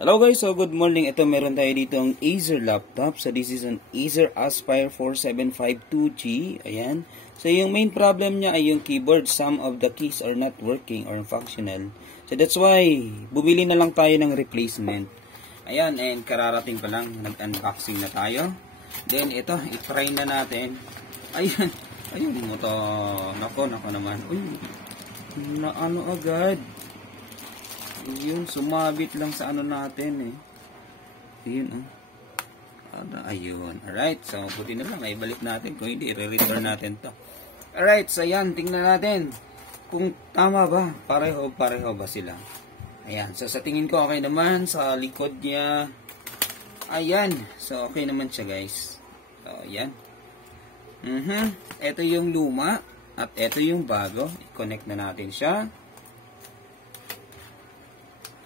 Hello guys, so good morning. Ito meron tayo dito ang Acer laptop. So this is an Acer Aspire 4752G. Ayan. So yung main problem niya ay yung keyboard. Some of the keys are not working or functional. So that's why bumili na lang tayo ng replacement. Ayan, and kararating pa lang. Nag-unboxing na tayo. Then ito, i-try na natin. Ayan. Ayun mo to. Nako naman. Uy, na ano agad. Yun, sumabit lang sa ano natin eh. Ayun, ayun. Alright, so buti na lang, ibalik natin. Kung hindi, i-return natin to. Alright, so yan, tingnan natin. Kung tama ba, pareho ba sila. Ayan, so sa tingin ko, okay naman. Sa likod niya, ayan. So, okay naman siya guys. So, ayan. Ito yung luma. At ito yung bago. I-connect na natin siya.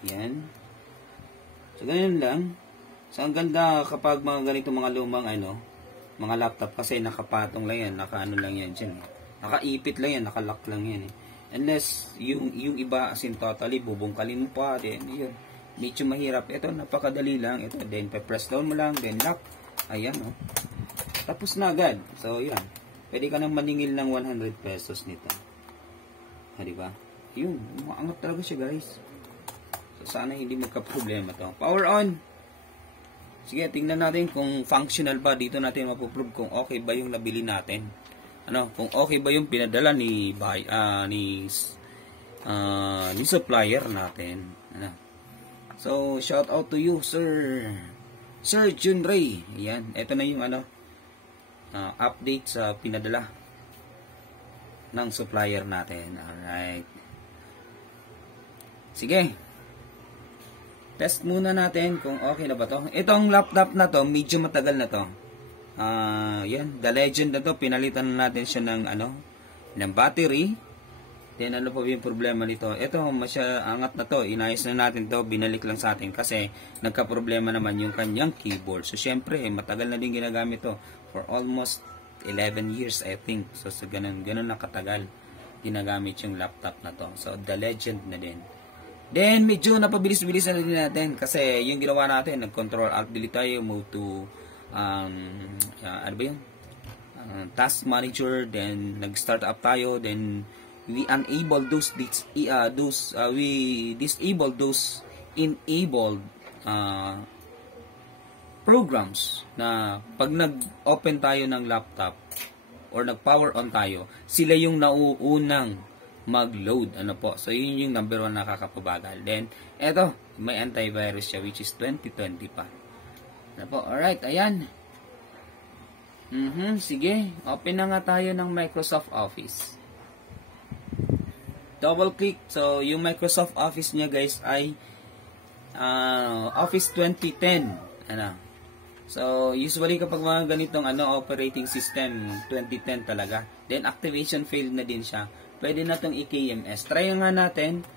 Yan. So, ganyan lang. So, ang ganda kapag mga ganito mga lumang mga laptop kasi nakapatong lang yan. Nakaano lang yan dyan. Nakaipit lang yan. Nakalock lang yan. Unless, yung iba as in totally, bubungkalin mo pa. Then, yun. Medyo mahirap. Ito, napakadali lang. Ito, then, press down mo lang. Then, lock. Ayan, Tapos na agad. So, yan. Pwede ka nang maningil ng 100 pesos nito. Diba? Yun. Maangat talaga siya, guys. Sana hindi magka-problema to. Power on. Sige, tingnan natin kung functional ba. Dito natin mapuprove kung okay ba yung nabili natin. Kung okay ba yung pinadala ni supplier natin. So, shout out to you, Sir Jun Ray. Ayan, ito na yung update sa pinadala ng supplier natin. Alright. Sige. Test muna natin kung okay na ba to. Itong laptop na to, medyo matagal na to. Yan, The Legend na to, pinalitan na natin siya ng battery. Then ano pa yung problema nito? Ito, angat na to, inayos na natin to, binalik lang sa atin kasi nagka-problema naman yung kanyang keyboard. So syempre, matagal na din ginagamit to for almost 11 years I think. So ganun na katagal ginagamit yung laptop na to. So The Legend na din. Then, medyo napabilis-bilis na din natin kasi yung ginawa natin, nag-control alt delete tayo, move to task manager, then nag-start up tayo, then we enable we disable those enabled programs na pag nag-open tayo ng laptop or nag-power on tayo, sila yung nauunang mag-load. So, yun yung number 1 nakakapabagal. Then, eto, may antivirus siya, which is 2020 pa. Alright, ayan. Sige, open na nga tayo ng Microsoft Office. Double click. So, yung Microsoft Office niya, guys, ay Office 2010. So, usually kapag mga ganitong operating system, 2010 talaga. Then, activation failed na din siya. Pwede na itong i-KMS. Try nga natin.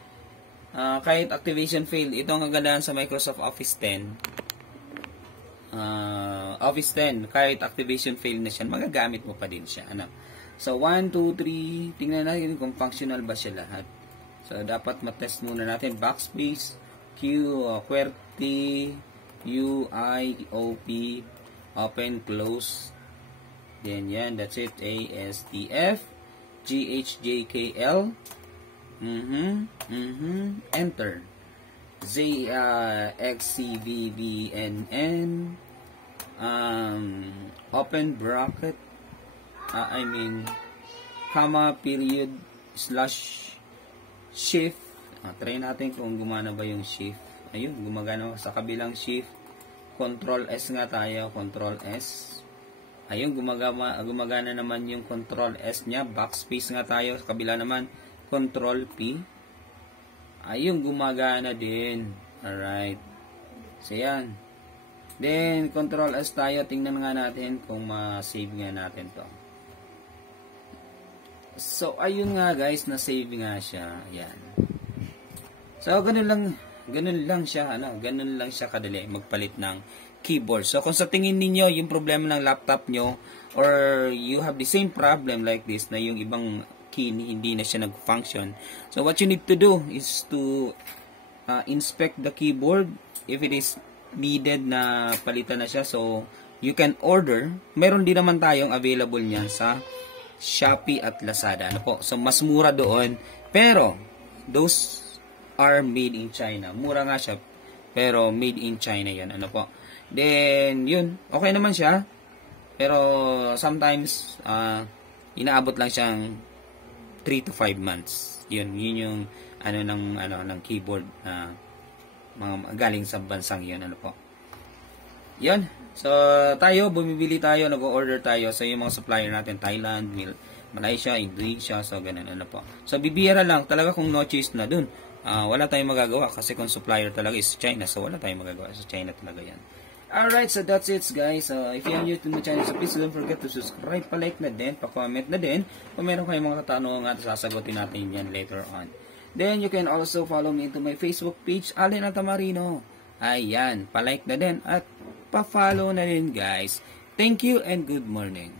Kahit activation failed, ito ang kagandahan sa Microsoft Office 10. Office 10, kahit activation failed na siya, magagamit mo pa din siya. So, 1, 2, 3. Tingnan natin kung functional ba siya lahat. So, dapat matest muna natin. Backspace, Q, QWERTY, U, I, O, P, open, close. Then, yan. That's it. A, S, T, F. GHJKL, enter, XCVBNN, open bracket, comma, period, slash, shift. Try natin kung gumana ba yung shift. Ayun, gumagana sa kabilang shift. Control S nga tayo, Control S. Ayun, gumagana naman yung Control S niya. Backspace nga tayo. Sa kabila naman, Control P. Ayun, gumagana din. Alright. So, yan. Then, Control S tayo. Tingnan nga natin kung ma-save nga natin to. So, ayun nga guys, na-save nga siya. Yan. So, ganun lang siya. Ganun lang siya kadali magpalit ng keyboard. So, kung sa tingin ninyo yung problema ng laptop nyo or you have the same problem like this na yung ibang key hindi na siya nag-function. So, what you need to do is to inspect the keyboard if it is needed na palitan na siya, so you can order. Meron din naman tayong available niyan sa Shopee at Lazada. Ano po? So mas mura doon, pero those are made in China. Mura nga siya, pero made in China yan. Ano po? Then yun, okay naman siya. Pero sometimes inaabot lang siyang 3 to 5 months. Yun yung ng keyboard na mga galing sa bansang yun, ano po. Yun. So tayo bumibili tayo, nag-order tayo sa yung mga supplier natin, Thailand, Malaysia, Indonesia, so ganun, ano po. So bibihira lang talaga kung no choice na dun. Wala tayong magagawa kasi kung supplier talaga is China, so wala tayong magagawa, sa China talaga yan. Alright, so that's it guys. If you're new to my channel, so please don't forget to subscribe, pa-like na din, pa-comment na din. Kung meron kayong mga katanungan, sasagutin natin yan later on. Then you can also follow me into my Facebook page, Allen Altamarino. Ayan, pa-like na din at pa-follow na din guys. Thank you and good morning.